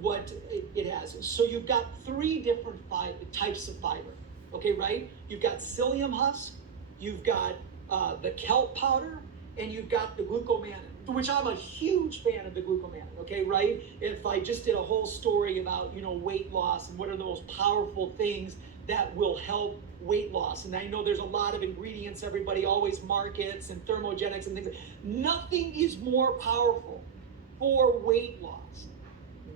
what it has. So you've got three different types of fiber. Okay, right? You've got psyllium husk, you've got the kelp powder, and you've got the glucomannan, which I'm a huge fan of the glucomannan. Okay, right? If I just did a whole story about weight loss and what are the most powerful things that will help weight loss, and I know there's a lot of ingredients everybody always markets and thermogenics and things. Nothing is more powerful for weight loss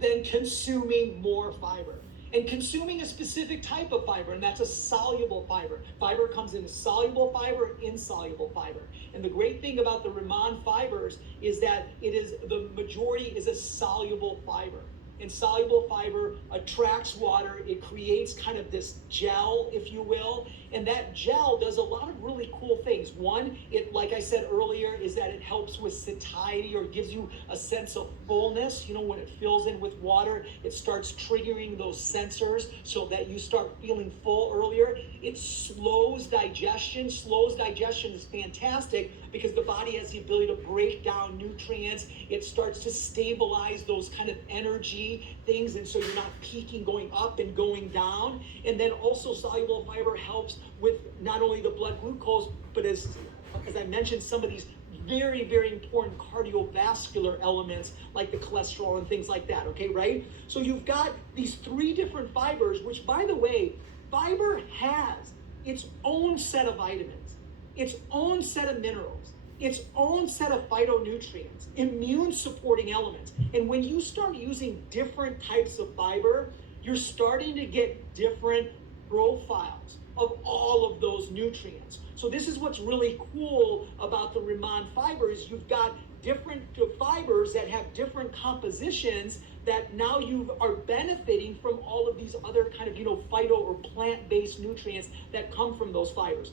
than consuming more fiber and consuming a specific type of fiber, and that's a soluble fiber. Fiber comes in soluble fiber, insoluble fiber. And the great thing about the Raman fibers is that the majority is a soluble fiber. And soluble fiber attracts water. It creates kind of this gel, if you will. And that gel does a lot of really cool things. One, it, like I said earlier, is that it helps with satiety, or gives you a sense of fullness. When it fills in with water, it starts triggering those sensors so that you start feeling full earlier. It slows digestion. Slows digestion is fantastic because the body has the ability to break down nutrients. It starts to stabilize those kind of energy things, and so you're not peaking going up and going down. And then also soluble fiber helps with not only the blood glucose, but as I mentioned, some of these very, very important cardiovascular elements like the cholesterol and things like that. Okay, right? So you've got these three different fibers, which, by the way, fiber has its own set of vitamins, its own set of minerals, its own set of phytonutrients, immune supporting elements. And when you start using different types of fiber, you're starting to get different profiles of all of those nutrients. So this is what's really cool about the Raman fibers. You've got different fibers that have different compositions that now you are benefiting from all of these other kind of phyto or plant-based nutrients that come from those fibers.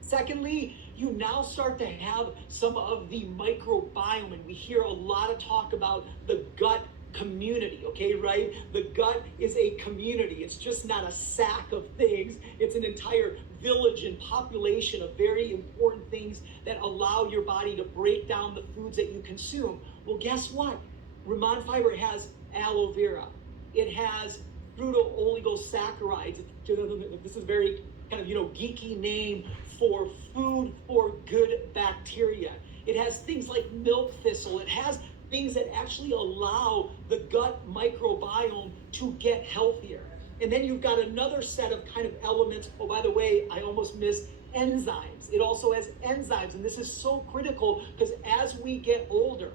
Secondly, you now start to have some of the microbiome, and we hear a lot of talk about the gut community, okay, right? The gut is a community. It's just not a sack of things. It's an entire village and population of very important things that allow your body to break down the foods that you consume. Well, guess what? Raman fiber has aloe vera. It has fructooligosaccharides. This is very kind of geeky name for food for good bacteria. It has things like milk thistle. It has things that actually allow the gut microbiome to get healthier. And then you've got another set of kind of elements. Oh, by the way, I almost missed enzymes. It also has enzymes, and this is so critical because as we get older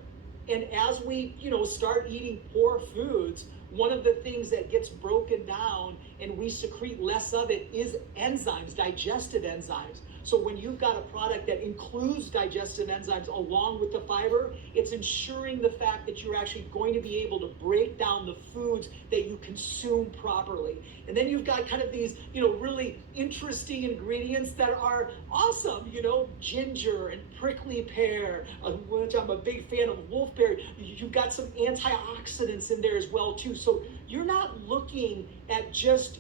and as we start eating poor foods, one of the things that gets broken down and we secrete less of it is enzymes, digestive enzymes. So when you've got a product that includes digestive enzymes along with the fiber, it's ensuring the fact that you're actually going to be able to break down the foods that you consume properly. And then you've got kind of these, really interesting ingredients that are awesome, ginger and prickly pear, which I'm a big fan of wolfberry. You've got some antioxidants in there as well too. So you're not looking at just,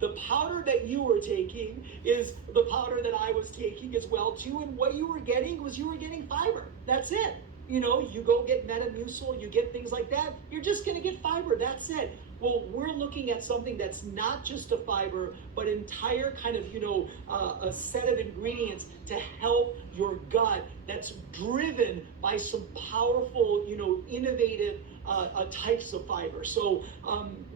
the powder that you were taking is the powder that I was taking as well too. And what you were getting fiber. That's it. You go get Metamucil, you get things like that. You're just going to get fiber. That's it. Well, we're looking at something that's not just a fiber, but entire kind of, a set of ingredients to help your gut that's driven by some powerful, innovative types of fiber. So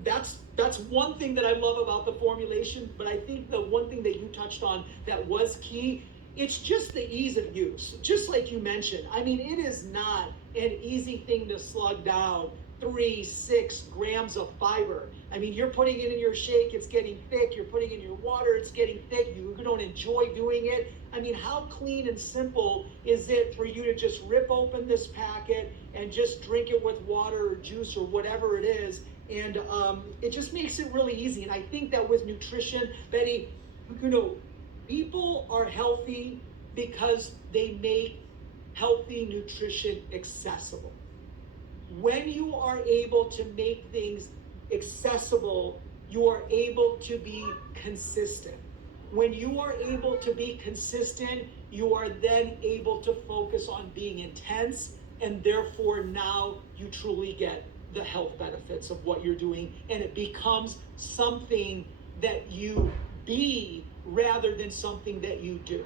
that's one thing that I love about the formulation. But I think the one thing that you touched on that was key, it's just the ease of use. Just like you mentioned, I mean, it is not an easy thing to slug down 3-6 grams of fiber. I mean, you're putting it in your shake, it's getting thick. You're putting it in your water, it's getting thick. You don't enjoy doing it. I mean, how clean and simple is it for you to just rip open this packet and just drink it with water or juice or whatever it is? And it just makes it really easy. And I think that with nutrition, Betty, people are healthy because they make healthy nutrition accessible. When you are able to make things accessible, you are able to be consistent. When you are able to be consistent, you are then able to focus on being intense, and therefore now you truly get the health benefits of what you're doing, and it becomes something that you be rather than something that you do.